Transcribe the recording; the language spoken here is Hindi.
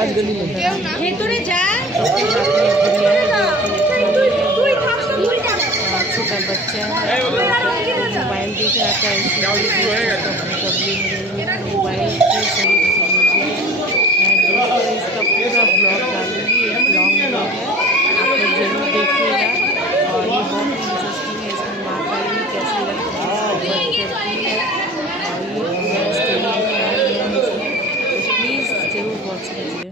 ভেতরে যা छोटा बच्चा है मोबाइल देख रहा था मोबाइल से सही मैं दोस्तों इसका पूरा ब्लॉग डालूंगी। एक लॉन्ग ब्लॉग है, आप लोग जरूर देखिएगा और ये बहुत ही इंटरेस्टिंग है। इसमें माँ का भी कैसे रखती है और ये पूरा स्टोरी दिखाया गया है, प्लीज़ जरूर वॉच कीजिए।